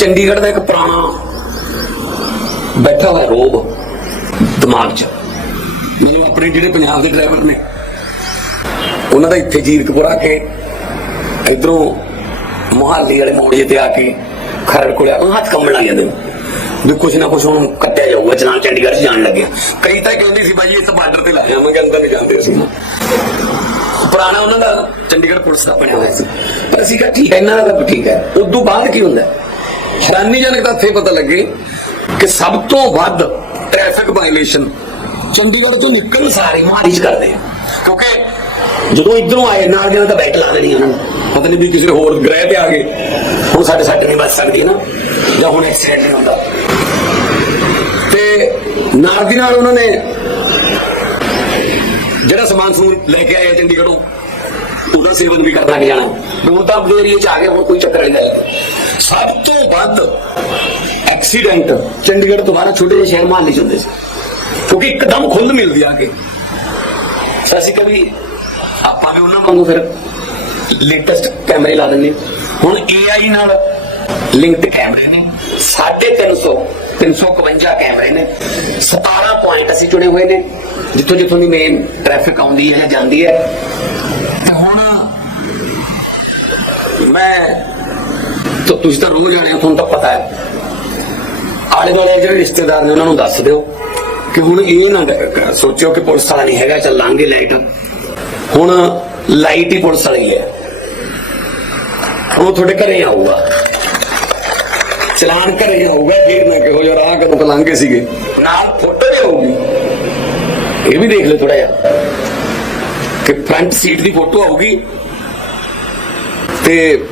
ਚੰਡੀਗੜ੍ਹ ਦਾ ਇੱਕ ਪੁਰਾਣਾ ਬੈਠਾ ਹੋਇਆ ਰੋਬ ਦਿਮਾਗ 'ਚ। ਮੈਨੂੰ ਆਪਣੇ ਜਿਹੜੇ ਪੰਜਾਬ ਦੇ ਡਰਾਈਵਰ ਨੇ, ਉਹਨਾਂ ਦਾ ਇੱਥੇ ਜੀਰਕਪੁਰ ਆ ਕੇ ਇਧਰੋਂ ਮੁਹਾਲੀ ਵਾਲੇ ਮੋੜ ਤੇ ਆ ਕੇ ਖਰੜ ਕੋਲੇ ਆ ਹੱਥ ਕੰਬਣ ਲੱਗ ਜਾਂਦੇ ਵੀ ਕੁਛ ਨਾ ਕੁਛ ਹੁਣ ਕੱਟਿਆ ਜਾਊਗਾ ਚਲਾਨ ਚੰਡੀਗੜ੍ਹ 'ਚ ਜਾਣ ਲੱਗਿਆ। ਕਈ ਤਾਂ ਕਹਿੰਦੀ ਸੀ ਬਾਈ ਇਸ ਬਾਰਡਰ ਤੇ ਲਾ ਜਾਵਾਂਗੇ, ਅੰਦਰ ਨਹੀਂ ਜਾਂਦੇ ਅਸੀਂ। ਪੁਰਾਣਾ ਉਹਨਾਂ ਦਾ ਚੰਡੀਗੜ੍ਹ ਪੁਲਿਸ ਦਾ ਬਣਿਆ ਹੋਇਆ ਸੀ। ਪਰ ਅਸੀਂ ਕਿਹਾ, ਠੀਕ ਹੈ, ਇਹਨਾਂ ਦਾ ਠੀਕ ਹੈ। ਉਦੋਂ ਬਾਅਦ ਕੀ ਹੁੰਦਾ? ਹੈਰਾਨੀਜਨਕ ਤਾਂ ਇੱਥੇ ਪਤਾ ਲੱਗੇ ਕਿ ਸਭ ਤੋਂ ਵੱਧ ਟ੍ਰੈਫਿਕ ਵਾਇਲੇਸ਼ਨ ਚੰਡੀਗੜ੍ਹ ਤੋਂ ਨਿਕਲਣ ਸਾਰੇ ਮਹਾਰੀ ਚ ਕਰਦੇ ਆ। ਕਿਉਂਕਿ ਜਦੋਂ ਇਧਰੋਂ ਆਏ, ਨਾਲ ਦੇ ਤਾਂ ਬੈਠ ਲਾ ਦੇਣੀ ਉਹਨਾਂ ਪਤਾ ਨਹੀਂ ਵੀ ਕਿਸੇ ਹੋਰ ਗ੍ਰਹਿ ਤੇ ਆ ਗਏ। ਹੁਣ ਸਾਡੇ ਸੱਟ ਨਹੀਂ ਬਚ ਸਕਦੀ ਨਾ, ਜਾਂ ਹੁਣ ਐਕਸੀਡੈਂਟ ਨਹੀਂ ਹੁੰਦਾ। ਤੇ ਨਾਲ ਦੀ ਨਾਲ ਉਹਨਾਂ ਨੇ ਜਿਹੜਾ ਸਮਾਨ ਸਮੂਨ ਲੈ ਕੇ ਆਏ ਆ ਚੰਡੀਗੜ੍ਹੋਂ ਉਹਦਾ ਸੇਵਨ ਵੀ ਕਰਨਾ ਕਿ ਜਾਣਾ ਵੀ ਹੁਣ ਏਰੀਏ ਚ ਆ ਗਿਆ ਹੁਣ ਕੋਈ ਚੱਕਰ ਨਹੀਂ ਲੱਗਦਾ ਸਭ ਤੋਂ ਵੱਧ ਐਕਸੀਡੈਂਟ ਚੰਡੀਗੜ੍ਹ ਤੋਂ ਬਾਹਰ ਛੋਟੇ ਜਿਹੇ ਸ਼ਹਿਰ ਮਹੱਲੇ ਚ ਸੀ। ਕਿਉਂਕਿ ਇੱਕਦਮ ਖੁੱਲ੍ਹ ਮਿਲਦੀ ਆ ਕੇ। ਅਸੀਂ ਕभी ਆਪਾਂ ਵੀ ਉਹਨਾਂ ਵਾਂਗੂ ਫਿਰ ਲੇਟੈਸਟ ਕੈਮਰੇ ਲਾ ਦਿੰਦੇ। ਹੁਣ AI ਨਾਲ ਲਿੰਕਡ ਕੈਮਰੇ ਨੇ। 350 351 ਕੈਮਰੇ ਨੇ। 17 ਪੁਆਇੰਟ ਅਸੀਂ ਚੁਣੇ ਹੋਏ ਨੇ। ਜਿੱਥੋਂ ਜਿੱਥੋਂ ਦੀ ਮੇਨ ਟ੍ਰੈਫਿਕ ਆਉਂਦੀ ਹੈ ਜਾਂ ਜਾਂਦੀ ਹੈ ਤੇ ਹੁਣ ਮੈਂ ਤਾਂ ਤੁਸੀਂ ਤਾਂ ਰੋਜ਼ ਜਾਣੇ ਹੋ ਤੁਹਾਨੂੰ ਤਾਂ ਪਤਾ ਹੈ। ਆਲੇ ਦੁਆਲੇ ਜਿਹੜੇ ਰਿਸ਼ਤੇਦਾਰ ਨੇ, ਉਹਨਾਂ ਨੂੰ ਦੱਸ ਦਿਓ ਕਿ ਹੁਣ ਇਹ ਨਾ ਸੋਚਿਓ ਕਿ ਪੁਲਿਸ ਵਾਲਾ ਨਹੀਂ ਹੈਗਾ ਚੱਲਾਂਗੇ ਲਾਈਟ। ਹੁਣ ਲਾਈਟ ਹੀ ਪੁਲਿਸ ਵਾਲੀ ਹੈ। ਉਹ ਤੁਹਾਡੇ ਘਰੇ ਆਊਗਾ। ਚਲਾਨ ਘਰੇ ਆਊਗਾ, ਫੇਰ ਨਾ ਕਿਹੋ ਜਿਹਾ ਰਾਹ ਕਦੋਂ ਕਲਾਂਗੇ ਸੀਗੇ। ਨਾਲ ਫੋਟੋ ਵੀ ਆਊਗੀ। ਇਹ ਵੀ ਦੇਖ ਲੈ ਥੋੜਾ ਜਿਹਾ ਕਿ ਫਰੰਟ ਸੀਟ ਦੀ ਫੋਟੋ ਆਊਗੀ। ਤੇ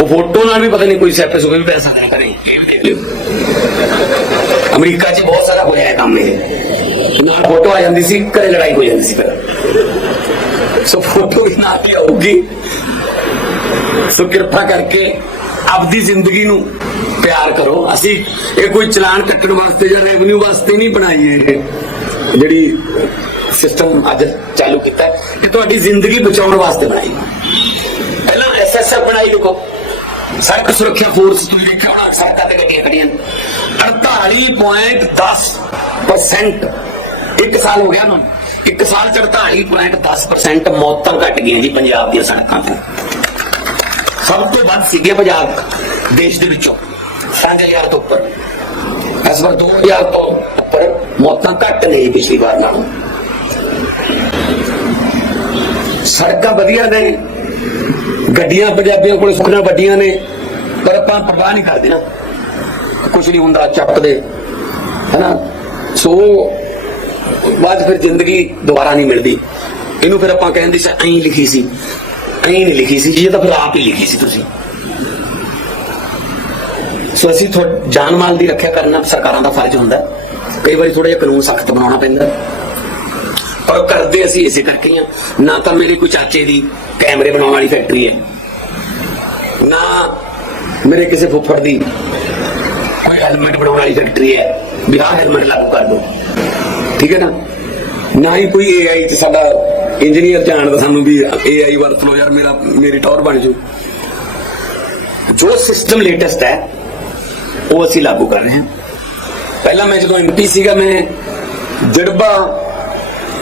ਉਹ ਫੋਟੋ ਨਾਲ ਵੀ ਪਤਾ ਨਹੀਂ ਕੋਈ ਸੈਪੇ ਸੁਪੇ ਵੀ ਪੈਸਾ ਦੇਣਾ ਕਰੇ ਅਮਰੀਕਾ 'ਚ ਬਹੁਤ ਸਾਰਾ ਹੋਇਆ ਹੈ ਕੰਮ ਇਹ। ਨਾਲ ਫੋਟੋ ਆ ਜਾਂਦੀ ਸੀ, ਘਰੇ ਲੜਾਈ ਹੋ ਜਾਂਦੀ ਸੀ ਫਿਰ। ਸੋ ਫੋਟੋ ਵੀ ਨਾਲ ਹੀ ਸੋ ਕਿਰਪਾ ਕਰਕੇ ਆਪਦੀ ਜ਼ਿੰਦਗੀ ਨੂੰ ਪਿਆਰ ਕਰੋ। ਅਸੀਂ ਇਹ ਕੋਈ ਚਲਾਨ ਕੱਟਣ ਵਾਸਤੇ ਜਾਂ ਰੈਵਨਿਊ ਵਾਸਤੇ ਨਹੀਂ ਬਣਾਈ ਇਹ, ਜਿਹੜੀ ਸਿਸਟਮ ਅੱਜ ਚਾਲੂ ਕੀਤਾ। ਹੈ ਇਹ ਤੁਹਾਡੀ ਜ਼ਿੰਦਗੀ ਬਚਾਉਣ ਵਾਸਤੇ ਬਣਾਈ। ਪਹਿਲਾਂ ਐਸਐਸਐਫ ਬਣਾਈ ਲੋਕੋ ਸੜਕ ਸੁਰੱਖਿਆ ਫੋਰਸ ਤੁਸੀਂ ਦੇਖਿਆ ਹੋਣਾ ਸੜਕਾਂ ਤੇ ਗੱਡੀਆਂ ਖੜੀਆਂ ਨੇ। 48.10% ਇੱਕ ਸਾਲ ਹੋ ਗਿਆ ਨਾ ਇੱਕ ਸਾਲ ਚ 48.10% ਮੌਤਾਂ ਘਟ ਗਈਆਂ ਜੀ ਪੰਜਾਬ ਦੀਆਂ ਸੜਕਾਂ ਤੇ। ਸਭ ਤੋਂ ਵੱਧ ਸੀਗੇ ਪੰਜਾਬ ਦੇਸ਼ ਦੇ ਵਿੱਚੋਂ। 5000 ਤੋਂ ਉੱਪਰ। ਇਸ ਵਾਰ 2000 ਤੋਂ ਉੱਪਰ ਮੌਤਾਂ ਘੱਟ ਨੇ ਜੀ ਪਿਛਲੀ ਵਾਰ ਨਾਲੋਂ। ਸੜਕਾਂ ਵਧੀਆ ਨੇ। ਗੱਡੀਆਂ ਪੰਜਾਬੀਆਂ ਕੋਲ ਸੁਖਣਾ ਵੱਡੀਆਂ ਨੇ, ਪਰ ਆਪਾਂ ਪਰਵਾਹ ਨਹੀਂ ਕਰਦੇ ਨਾ। ਕੁਝ ਨਹੀਂ ਹੁੰਦਾ ਚੱਕਦੇ ਹੈਨਾ? ਸੋ, ਬਾਅਦ ਫਿਰ ਜ਼ਿੰਦਗੀ ਦੁਬਾਰਾ ਨਹੀਂ ਮਿਲਦੀ। ਇਹਨੂੰ ਫਿਰ ਆਪਾਂ ਕਹਿੰਦੇ ਸੀ, ਐਂ ਲਿਖੀ ਸੀ, ਐਂ ਨਹੀਂ ਲਿਖੀ ਸੀ ਜੀ ਇਹ ਤਾਂ ਫਿਰ ਆਪ ਹੀ ਲਿਖੀ ਸੀ ਤੁਸੀਂ। ਸੋ ਅਸੀਂ ਜਾਨ ਮਾਲ ਦੀ ਰੱਖਿਆ ਕਰਨਾ ਸਰਕਾਰਾਂ ਦਾ ਫਰਜ਼ ਹੁੰਦਾ। ਕਈ ਵਾਰੀ ਥੋੜਾ ਜਿਹਾ ਕਾਨੂੰਨ ਸਖਤ ਬਣਾਉਣਾ ਪੈਂਦਾ। ਹੈ। ਪਰ ਕਰਦੇ ਅਸੀਂ ਇਸੇ ਕਰਕੇ ਹੀ ਹਾਂ ਨਾ ਤਾਂ ਮੇਰੇ ਕੋਈ ਚਾਚੇ ਦੀ ਕੈਮਰੇ ਬਣਾਉਣ ਵਾਲੀ ਫੈਕਟਰੀ ਹੈ। ਨਾ, ਮੇਰੇ ਕਿਸੇ ਫੁੱਫੜ ਦੀ ਕੋਈ ਹੈਲਮਟ ਬਣਾਉਣ ਵਾਲੀ ਫੈਕਟਰੀ ਹੈ, ਵੀ ਆਹ ਹੈਲਮਟ ਲਾਗੂ ਕਰ ਦੋ ਠੀਕ ਹੈ ਨਾ? ਨਾ ਹੀ ਕੋਈ AI ਚ ਸਾਡਾ ਇੰਜੀਨੀਅਰ ਜਾਣਦਾ ਸਾਨੂੰ ਵੀ AI ਵਰਤ ਲਓ ਯਾਰ ਮੇਰਾ, ਮੇਰੀ ਟੌਰ ਬਣ ਜੂ। ਜੋ ਸਿਸਟਮ ਲੇਟੈਸਟ ਹੈ, ਉਹ ਅਸੀਂ ਲਾਗੂ ਕਰ ਰਹੇ ਹਾਂ। ਪਹਿਲਾਂ ਮੈਂ ਜਦੋਂ ਐਮਪੀ ਸੀਗਾ, ਮੈਂ ਜੜਬਾ,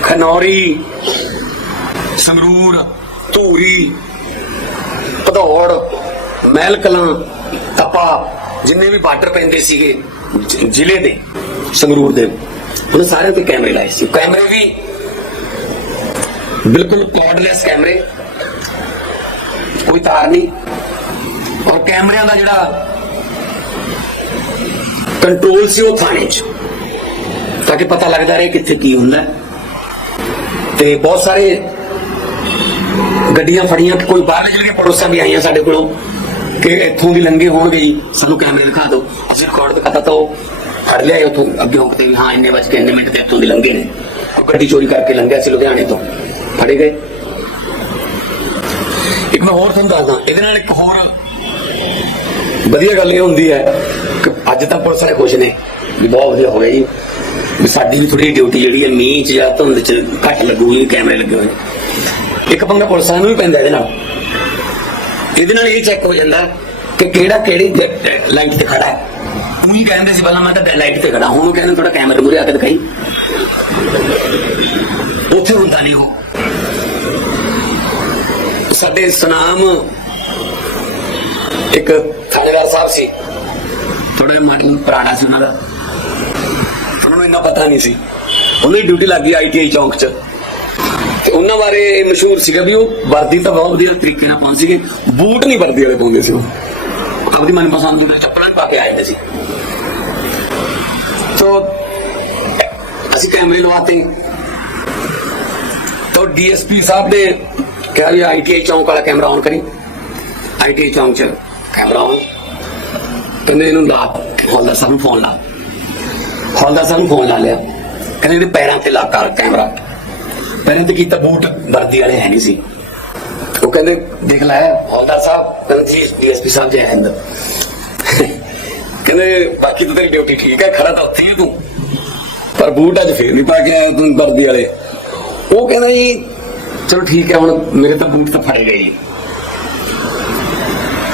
ਖਨੌਰੀ, ਸੰਗਰੂਰ, ਧੂਰੀ, ਭਦੌੜ ਮਹਿਲ ਕਲਾਂ, ਤਪਾ, ਜਿੰਨੇ ਵੀ ਬਾਰਡਰ ਪੈਂਦੇ ਸੀਗੇ ਜ਼ਿਲ੍ਹੇ ਦੇ, ਸੰਗਰੂਰ ਦੇ, ਉਹਨਾਂ ਸਾਰਿਆਂ ਤੇ ਕੈਮਰੇ ਲਾਏ ਸੀ। ਕੈਮਰੇ ਵੀ ਬਿਲਕੁਲ ਕਾਰਡਲੈਸ ਕੈਮਰੇ, ਕੋਈ ਤਾਰ ਨਹੀਂ। ਔਰ ਕੈਮਰਿਆਂ ਦਾ ਜਿਹੜਾ ਕੰਟਰੋਲ ਸੀ ਉਹ ਥਾਣੇ 'ਚ। ਤਾਂ ਕਿ ਪਤਾ ਲੱਗਦਾ ਰਹੇ ਕਿੱਥੇ ਕੀ ਹੁੰਦਾ ਤੇ ਬਹੁਤ ਸਾਰੇ ਗੱਡੀਆਂ ਫੜੀਆਂ, ਕੋਈ ਬਾਹਰ ਜਿਹੜੇ ਪੜੋਸਾਂ ਵੀ ਆਈਆਂ ਸਾਡੇ ਕੋਲੋਂ। ਕਿ ਇੱਥੋਂ ਦੀ ਲੰਘੇ ਹੋਣਗੇ ਜੀ, ਸਾਨੂੰ ਕੈਮਰੇ ਦਿਖਾ ਦਿਓ। ਅਸੀਂ ਰਿਕਾਰਡ ਦਿਖਾਤਾ ਤਾਂ ਉਹ ਫੜ ਲਿਆ ਉੱਥੋਂ, ਅੱਗੇ ਹੋ ਕੇ ਹਾਂ, ਇੰਨੇ ਵਜੇ ਇੰਨੇ ਮਿੰਟ ਤੇ ਇੱਥੋਂ ਦੀ ਲੰਘੇ ਨੇ। ਗੱਡੀ ਚੋਰੀ ਕਰਕੇ ਲੰਘਿਆ ਸੀ ਲੁਧਿਆਣੇ ਤੋਂ। ਫੜੇ ਗਏ। ਇੱਕ ਮੈਂ ਹੋਰ ਤੁਹਾਨੂੰ ਦੱਸਦਾ, ਇਹਦੇ ਨਾਲ ਇੱਕ ਹੋਰ ਵਧੀਆ ਗੱਲ ਇਹ ਹੁੰਦੀ ਹੈ ਕਿ ਅੱਜ ਤਾਂ ਪੁਲਿਸ ਵਾਲੇ ਖੁਸ਼ ਨੇ, ਵੀ ਬਹੁਤ ਵਧੀਆ ਹੋ ਗਿਆ ਜੀ। ਵੀ ਸਾਡੀ ਵੀ ਥੋੜੀ ਡਿਊਟੀ ਜਿਹੜੀ ਹੈ, ਮੀਂਹ ਚ ਜਾਂ ਧੁੰਦ ਚ ਘੱਟ ਲੱਗੂਗੀ ਕੈਮਰੇ ਲੱਗੇ ਹੋਏ ਇੱਕ ਪੰਗਾ ਪੁਲਿਸ ਨੂੰ ਵੀ ਪੈਂਦਾ ਇਹਦੇ ਨਾਲ। ਇਹਦੇ ਨਾਲ ਇਹ ਚੈੱਕ ਹੋ ਜਾਂਦਾ ਕਿ ਕਿਹੜਾ ਕਿਹੜੀ ਲਾਈਟ ਤੇ ਖੜਾ ਹੈ। ਤੂੰ ਹੀ ਕਹਿੰਦੇ ਸੀ ਪਹਿਲਾਂ ਮੈਂ ਤਾਂ ਲਾਈਟ ਤੇ ਖੜਾ, ਹੁਣ ਉਹ ਕਹਿੰਦੇ ਥੋੜਾ ਕੈਮਰੇ ਮੂਰੇ ਆ ਕੇ ਦਿਖਾਈ। ਉੱਥੇ ਹੁੰਦਾ ਨਹੀਂ ਉਹ। ਸਾਡੇ ਸਨਾਮ ਇੱਕ ਥਾਣੇਦਾਰ ਸਾਹਿਬ ਸੀ। ਥੋੜੇ ਮਾਡਲ ਪੁਰਾਣਾ ਸੀ ਉਹਨਾਂ ਦਾ। ਉਹਨਾਂ ਨੂੰ ਇੰਨਾ ਪਤਾ ਨਹੀਂ ਸੀ। ਉਹਦੀ ਡਿਊਟੀ ਲੱਗ ਗਈ ਆਈਟੀਆਈ ਚੌਂਕ 'ਚ। ਉਹਨਾਂ ਬਾਰੇ ਇਹ ਮਸ਼ਹੂਰ ਸੀਗਾ ਵੀ ਉਹ ਵਰਦੀ ਤਾਂ ਬਹੁਤ ਵਧੀਆ ਤਰੀਕੇ ਨਾਲ ਪਾਉਂਦੇ ਸੀਗੇ। ਬੂਟ ਨਹੀਂ ਵਰਦੀ ਵਾਲੇ ਪਾਉਂਦੇ ਸੀ ਉਹ। ਆਪਣੀ ਮਨਪਸੰਦ ਦੇ ਚੱਪਲਾਂ ਪਾ ਕੇ ਆਏ ਹੁੰਦੇ ਸੀ। ਤੋ, ਅਸੀਂ ਕੈਮਰੇ ਲਵਾਤੇ। ਤੋ ਡੀਐਸਪੀ ਸਾਹਿਬ ਨੇ ਕਿਹਾ ਵੀ ਆਈਟੀਆਈ ਚੌਂਕ ਵਾਲਾ ਕੈਮਰਾ ਔਨ ਕਰੀ। ਆਈਟੀਆਈ ਚੌਂਕ 'ਚ ਕੈਮਰਾ ਔਨ ਕਹਿੰਦੇ ਇਹਨੂੰ ਲਾ। ਹੌਲਦਾਰ ਸਾਹਿਬ ਨੂੰ ਫੋਨ ਲਾ। ਹੌਲਦਾਰ ਸਾਹਿਬ ਨੂੰ ਫੋਨ ਲਾ ਲਿਆ। ਕਹਿੰਦੇ ਇਹਦੇ ਪੈਰਾਂ ਤੇ ਲਾ ਕਰ ਕੈਮਰਾ। ਪੈਰਾਂ ਤੇ ਕੀਤਾ ਬੂਟ ਵਰਦੀ ਵਾਲੇ ਹੈ ਸੀ। ਉਹ ਕਹਿੰਦੇ, ਦੇਖ ਲੈ, ਹੌਲਦਾਰ ਸਾਹਿਬ, ਕਹਿੰਦੇ ਜੀ, ਡੀਐਸਪੀ ਸਾਹਿਬ ਜੈ ਹਿੰਦ ਕਹਿੰਦੇ, ਬਾਕੀ ਤਾਂ ਤੇਰੀ ਡਿਊਟੀ ਠੀਕ ਹੈ, ਖੜਾ ਤਾਂ ਉੱਥੇ ਹੀ ਤੂੰ। ਪਰ ਬੂਟ ਅੱਜ ਫੇਰ ਨਹੀਂ ਪਾ ਕੇ ਆਇਆ ਤੂੰ ਵਰਦੀ ਵਾਲੇ। ਉਹ ਕਹਿੰਦਾ ਜੀ, ਚਲੋ ਠੀਕ ਹੈ, ਹੁਣ ਮੇਰੇ ਤਾਂ ਬੂਟ ਤਾਂ ਫੜੇ ਗਏ।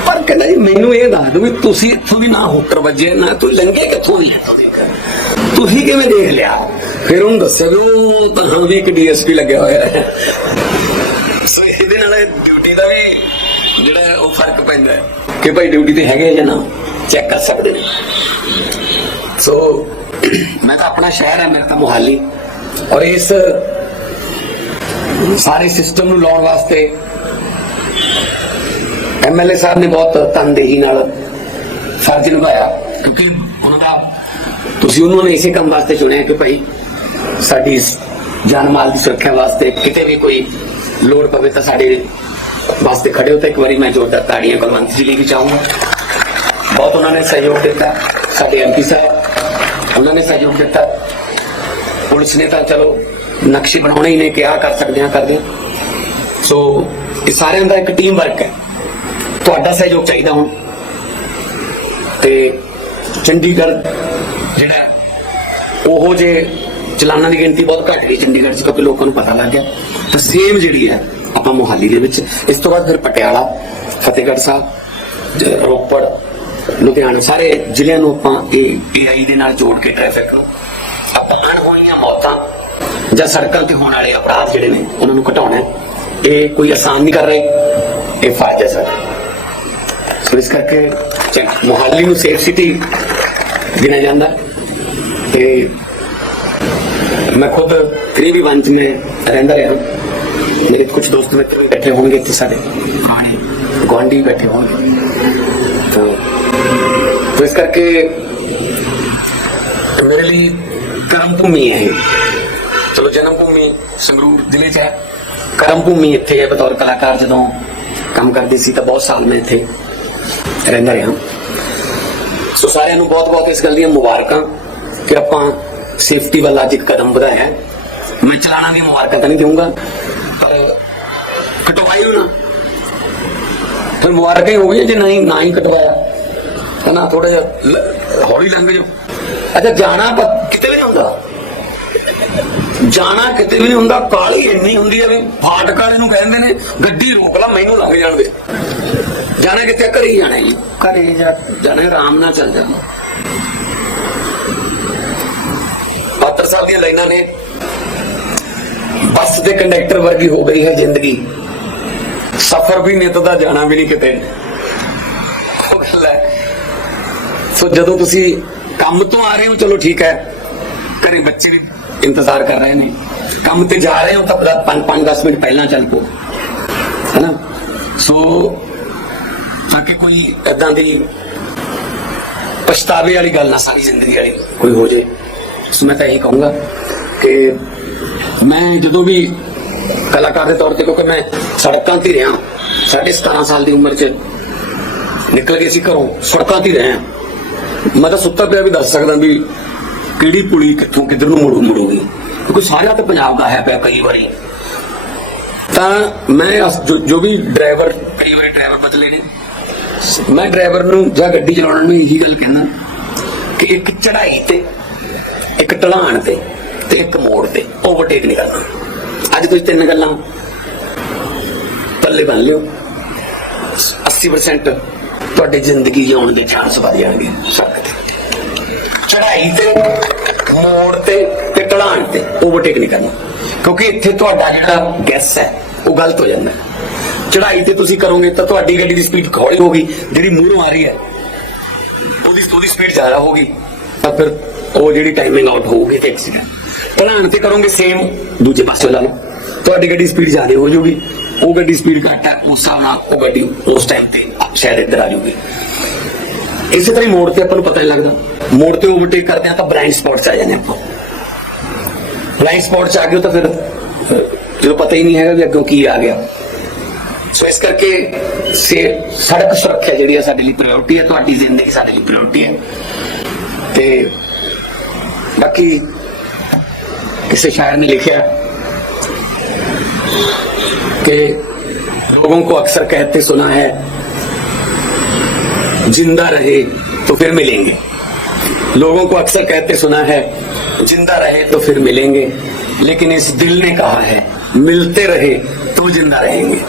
ਪਰ ਕਹਿੰਦਾ ਜੀ, ਮੈਨੂੰ ਇਹ ਦੱਸ ਦਿਓ ਵੀ ਤੁਸੀਂ ਇੱਥੋਂ ਵੀ ਨਾ ਹੁੱਟਰ ਵੱਜੇ, ਨਾ ਤੂੰ ਲੰਘੇ ਕਿੱਥੋਂ ਦੀ ਦੀ? ਤੁਸੀਂ ਕਿਵੇਂ ਦੇਖ ਲਿਆ? ਫਿਰ ਉਹਨੂੰ ਦੱਸਿਆ ਵੀ ਉਹ ਤਾਂ ਹਾਂ ਵੀ ਇੱਕ ਡੀਐਸਪੀ ਲੱਗਿਆ ਹੋਇਆ ਹੈ। ਸੋ ਇਹਦੇ ਨਾਲ ਡਿਊਟੀ ਦਾ ਵੀ ਜਿਹੜਾ ਉਹ ਫ਼ਰਕ ਪੈਂਦਾ ਹੈ ਕਿ ਭਾਈ ਡਿਊਟੀ ਤੇ ਹੈਗੇ ਆ ਜਾਂ ਨਾ ਚੈੱਕ ਕਰ ਸਕਦੇ ਨੇ। ਸੋ ਮੈਂ ਤਾਂ ਆਪਣਾ ਸ਼ਹਿਰ ਹੈ ਮੇਰਾ ਤਾਂ ਮੁਹਾਲੀ। ਔਰ ਇਸ ਸਾਰੇ ਸਿਸਟਮ ਨੂੰ ਲਾਉਣ ਵਾਸਤੇ ਐਮਐਲਏ ਸਾਹਿਬ ਨੇ ਬਹੁਤ ਤਨਦੇਹੀ ਨਾਲ ਫਰਜ਼ ਨਿਭਾਇਆ, ਕਿਉਂਕਿ ਉਹਨਾਂ ਦਾ ਤੁਸੀਂ ਉਹਨਾਂ ਨੇ ਇਸੇ ਕੰਮ ਵਾਸਤੇ ਚੁਣਿਆ ਕਿ ਭਾਈ ਸਾਡੀ ਜਾਨ ਮਾਲ ਦੀ ਸੁਰੱਖਿਆ ਵਾਸਤੇ ਕਿਤੇ ਵੀ ਕੋਈ ਲੋੜ ਪਵੇ ਤਾਂ ਸਾਡੇ ਵਾਸਤੇ ਖੜੇ ਹੋ ਤਾਂ ਇੱਕ ਵਾਰੀ ਮੈਂ ਜੋਰਦਾਰ ਤਾੜੀਆਂ ਕੁਲਵੰਤ ਜੀ ਲਈ ਵੀ ਚਾਹੂੰਗਾ ਬਹੁਤ ਉਹਨਾਂ ਨੇ ਸਹਿਯੋਗ ਦਿੱਤਾ। ਸਾਡੇ ਐਮਪੀ ਸਾਹਿਬ, ਉਹਨਾਂ ਨੇ ਸਹਿਯੋਗ ਦਿੱਤਾ। ਪੁਲਿਸ ਨੇ ਤਾਂ ਚਲੋ ਨਕਸ਼ੇ ਬਣਾਉਣੇ ਹੀ ਨੇ ਕਿ ਆਹ ਕਰ ਸਕਦੇ ਹਾਂ ਕਰਦੇ ਹਾਂ। ਸੋ ਇਹ ਸਾਰਿਆਂ ਦਾ ਇੱਕ ਟੀਮ ਵਰਕ ਹੈ। ਤੁਹਾਡਾ ਸਹਿਯੋਗ ਚਾਹੀਦਾ ਹੁਣ। ਤੇ ਚੰਡੀਗੜ੍ਹ ਜਿਹੜਾ ਉਹ ਜੇ ਚਲਾਨਾਂ ਦੀ ਗਿਣਤੀ ਬਹੁਤ ਘਟ ਗਈ, ਚੰਡੀਗੜ੍ਹ 'ਚ ਕਿਉਂਕਿ ਲੋਕਾਂ ਨੂੰ ਪਤਾ ਲੱਗ ਗਿਆ। ਤਾਂ ਸੇਮ ਜਿਹੜੀ ਹੈ, ਆਪਾਂ ਮੋਹਾਲੀ ਦੇ ਵਿੱਚ, ਇਸ ਤੋਂ ਬਾਅਦ ਫਿਰ ਪਟਿਆਲਾ, ਫਤਿਹਗੜ੍ਹ ਸਾਹਿਬ ਰੋਪੜ, ਲੁਧਿਆਣਾ, ਸਾਰੇ ਜ਼ਿਲ੍ਹਿਆਂ ਨੂੰ ਆਪਾਂ ਇਹ ਏਆਈ ਦੇ ਨਾਲ ਜੋੜ ਕੇ ਟ੍ਰੈਫਿਕ ਨੂੰ ਆਪਾਂ ਅਣਹੋਣੀਆਂ ਮੌਤਾਂ ਜਾਂ ਸੜਕਾਂ ਤੇ ਹੋਣ ਵਾਲੇ ਅਪਰਾਧ ਜਿਹੜੇ ਨੇ, ਉਹਨਾਂ ਨੂੰ ਘਟਾਉਣਾ ਇਹ ਕੋਈ ਆਸਾਨ ਨਹੀਂ ਕਰ ਰਹੇ। ਇਹ ਫਰਜ਼ ਹੈ, ਸਰ। ਸੋ ਇਸ ਕਰਕੇ, ਚੰਗ- ਮੁਹਾਲੀ ਨੂੰ ਸੇਫ ਸਿਟੀ ਗਿਣਿਆ ਜਾਂਦਾ। ਹੈ। ਤੇ ਮੈਂ ਖੁਦ 3v1 ਚ ਮੈਂ ਰਹਿੰਦਾ ਰਿਹਾ। ਮੇਰੇ ਕੁਝ ਦੋਸਤ ਮਿੱਤਰ ਵੀ ਬੈਠੇ ਹੋਣਗੇ ਇੱਥੇ ਸਾਡੇ। ਪੁਰਾਣੇ ਗੁਆਂਢੀ ਬੈਠੇ ਹੋਣਗੇ। ਤਾਂ ਇਸ ਕਰਕੇ ਮੇਰੇ ਲਈ ਕਰਮ ਭੂਮੀ ਹੈ ਇਹ। ਚਲੋ ਜਨਮ ਭੂਮੀ ਸੰਗਰੂਰ ਜ਼ਿਲ੍ਹੇ 'ਚ ਹੈ। ਕਰਮ ਭੂਮੀ ਇੱਥੇ ਹੈ ਬਤੌਰ ਕਲਾਕਾਰ ਜਦੋਂ ਕੰਮ ਕਰਦੀ ਸੀ ਤਾਂ ਬਹੁਤ ਸਾਲ ਮੈਂ ਇੱਥੇ ਰਹਿੰਦਾ ਰਿਹਾ। ਸੋ ਸਾਰਿਆਂ ਨੂੰ ਬਹੁਤ-ਬਹੁਤ ਇਸ ਗੱਲ ਦੀਆਂ ਮੁਬਾਰਕਾਂ ਕਿ ਆਪਾਂ ਸੇਫਟੀ ਵੱਲ ਅੱਜ ਕਦਮ ਵਧਾਇਆ ਹੈ। ਮੈਂ ਚਲਾਣਾ ਦੀ ਮੁਬਾਰਕਾਂ ਤਾਂ ਨਹੀਂ ਦੇਵਾਂਗਾ ਪਰ ਕਟਵਾਇਓ ਨਾ। ਫਿਰ ਮੁਬਾਰਕਾਂ ਹੀ ਹੋ ਗਈਆਂ, ਜੇ ਨਹੀਂ ਨਾ ਹੀ ਕਟਵਾਇਆ। ਤਾਂ ਥੋੜਾ ਜਿਹਾ ਹੌਲੀ ਲੰਘ ਜਾਓ। ਅੱਛਾ, ਜਾਣਾ ਕਿਤੇ ਵੀ ਨਹੀਂ ਹੁੰਦਾ। ਜਾਣਾ ਕਿਤੇ ਵੀ ਨਹੀਂ ਹੁੰਦਾ, ਕਾਲੀ ਇੰਨੀ ਹੁੰਦੀ ਹੈ ਵੀ ਫਾਟਕ ਵਾਲੇ ਨੂੰ ਕਹਿੰਦੇ ਨੇ, ਗੱਡੀ ਰੋਕ ਲਾ, ਮੈਨੂੰ ਲੰਘ ਜਾਣ ਦੇ। ਜਾਣਾ ਕਿੱਥੇ ਘਰੇ ਹੀ ਜਾਣਾ ਜੀ। ਘਰੇ ਜਾ ਜਾਣਾ, ਆਰਾਮ ਨਾਲ ਚੱਲ ਜਾਣਾ। ਸਾਹਿਬ ਦੀਆਂ ਲਾਈਨਾਂ ਨੇ। ਬੱਸ ਦੇ ਕੰਡਕਟਰ ਵਰਗੀ ਹੋ ਗਈ ਹੈ ਜ਼ਿੰਦਗੀ। ਸਫ਼ਰ ਵੀ ਨਿਤ ਦਾ, ਜਾਣਾ ਵੀ ਨਹੀਂ ਕਿਤੇ। ਸੋ ਜਦੋਂ ਤੁਸੀਂ ਕੰਮ ਤੋਂ ਆ ਰਹੇ ਹੋ, ਚਲੋ ਠੀਕ ਹੈ। ਘਰੇ ਬੱਚੇ ਵੀ ਇੰਤਜ਼ਾਰ ਕਰ ਰਹੇ ਨੇ। ਕੰਮ ਤੇ ਜਾ ਰਹੇ ਹੋ ਤਾਂ 5 10 ਮਿੰਟ ਪਹਿਲਾਂ ਚੱਲ ਪੋ ਹੈਨਾ? ਸੋ ਤਾਂ ਕਿ ਕੋਈ ਏਦਾਂ ਦੀ ਪਛਤਾਵੇ ਵਾਲੀ ਗੱਲ ਨਾ ਸਾਰੀ ਜ਼ਿੰਦਗੀ ਵਾਲੀ ਕੋਈ ਹੋ ਜੇ ਸੋ ਮੈਂ ਤਾਂ ਇਹੀ ਕਹੂੰਗਾ ਕਿ ਮੈਂ ਜਦੋਂ ਵੀ ਕਲਾਕਾਰ ਦੇ ਤੌਰ ਤੇ, ਕਿਉਂਕਿ ਮੈਂ ਸੜਕਾਂ ਤੇ ਰਿਹਾ ਸਾਡੇ 17 ਸਾਲ ਦੀ ਉਮਰ 'ਚ ਨਿਕਲ ਕੇ ਸੀ ਘਰੋਂ ਸੜਕਾਂ ਤੇ ਰਿਹਾ ਮੈਂ ਤਾਂ ਸੁੱਤਾ ਪਿਆ ਵੀ ਦੱਸ ਸਕਦਾ ਵੀ ਕਿਹੜੀ ਪੁਲੀ ਕਿੱਥੋਂ ਕਿੱਧਰ ਨੂੰ ਮੁੜੂ ਮੁੜੂਗੀ ਕਿਉਂਕਿ ਸਾਰਿਆਂ ਤੇ ਪੰਜਾਬ ਦਾ ਹੈ ਪਿਆ ਕਈ ਵਾਰੀ। ਤਾਂ ਮੈਂ ਜੋ- ਜੋ ਵੀ ਡਰਾਈਵਰ, ਕਈ ਵਾਰੀ ਡਰਾਈਵਰ ਬਦਲੇ ਨੇ। ਮੈਂ ਡਰਾਈਵਰ ਨੂੰ ਜਾਂ ਗੱਡੀ ਚਲਾਉਣ ਨੂੰ ਇਹੀ ਗੱਲ ਕਹਿੰਦਾ ਕਿ ਇੱਕ ਚੜਾਈ ਤੇ ਢਲਾਣ ਤੇ ਤੇ ਇੱਕ ਮੋੜ ਤੇ ਓਵਰਟੇਕ ਨਹੀਂ ਕਰਨਾ ਅੱਜ ਤੁਸੀਂ ਤਿੰਨ ਗੱਲਾਂ ਪੱਲੇ ਬੰਨ ਲਿਓ। 80% ਤੁਹਾਡੀ ਜ਼ਿੰਦਗੀ ਜਿਉਣ ਦੇ ਚਾਂਸ ਵਧ ਜਾਣਗੇ। ਚੜਾਈ ਤੇ, ਮੋੜ ਤੇ ਤੇ ਢਲਾਣ ਤੇ ਓਵਰਟੇਕ ਨਹੀਂ ਕਰਨਾ ਕਿਉਂਕਿ ਇੱਥੇ ਤੁਹਾਡਾ ਜਿਹੜਾ ਗੈਸ ਹੈ, ਉਹ ਗਲਤ ਹੋ ਜਾਂਦਾ। ਚੜਾਈ ਤੇ ਤੁਸੀਂ ਕਰੋਗੇ ਤਾਂ ਤੁਹਾਡੀ ਗੱਡੀ ਦੀ ਸਪੀਡ ਹੌਲੀ ਹੋਗੀ ਜਿਹੜੀ ਮੂਹਰੋਂ ਆ ਰਹੀ ਹੈ, ਉਹਦੀ ਉਹਦੀ ਸਪੀਡ ਜ਼ਿਆਦਾ ਹੋਗੀ ਤਾਂ ਫਿਰ ਉਹ ਜਿਹੜੀ ਟਾਈਮਿੰਗ ਆਊਟ ਹੋਊਗੀ ਤੇ ਐਕਸੀਡੈਂਟ ਢਲਾਣ ਤੇ ਕਰੋਗੇ ਸੇਮ ਦੂਜੇ ਪਾਸੇ ਲਾ ਲਓ। ਤੁਹਾਡੀ ਗੱਡੀ ਸਪੀਡ ਜ਼ਿਆਦਾ ਹੋ ਜਾਊਗੀ। ਉਹ ਗੱਡੀ ਸਪੀਡ ਘੱਟ ਹੈ, ਉਸ ਹਿਸਾਬ ਨਾਲ ਉਹ ਗੱਡੀ ਉਸ ਟਾਈਮ ਤੇ ਸ਼ਾਇਦ ਇੱਧਰ ਆ ਜਾਊਗੀ। ਇਸੇ ਤਰ੍ਹਾਂ ਹੀ ਮੋੜ ਤੇ ਆਪਾਂ ਨੂੰ ਪਤਾ ਨਹੀਂ ਲੱਗਦਾ। ਮੋੜ ਤੇ ਓਵਰਟੇਕ ਕਰਦੇ ਆ ਤਾਂ ਬਲਾਈਂਡ ਸਪੌਟ 'ਚ ਆ ਜਾਂਦੇ ਆਪਾਂ। ਬਲਾਈਂਡ ਸਪੌਟ 'ਚ ਆ ਗਏ ਤਾਂ ਫਿਰ ਜਦੋਂ ਪਤਾ ਹੀ ਨਹੀਂ ਹੈਗਾ ਵੀ ਅੱਗੋਂ ਕੀ ਆ ਗਿਆ। ਸੋ ਇਸ ਕਰਕੇ ਸੇ, ਸੜਕ ਸੁਰੱਖਿਆ ਜਿਹੜੀ ਹੈ ਸਾਡੇ ਲਈ ਪ੍ਰਾਇੋਰਟੀ ਹੈ, ਤੁਹਾਡੀ ਜ਼ਿੰਦਗੀ ਸਾਡੇ ਲਈ ਪ੍ਰਾਇੋਰਟੀ ਹੈ। ਤੇ ਬਾਕੀ ਕਿਸੇ शायर ने लिखा कि लोगों को अक्सर कहते सुना है जिंदा रहे तो फिर मिलेंगे लोगों को अक्सर कहते सुना है जिंदा रहे तो फिर मिलेंगे लेकिन इस दिल ने कहा है मिलते रहे तो जिंदा रहेंगे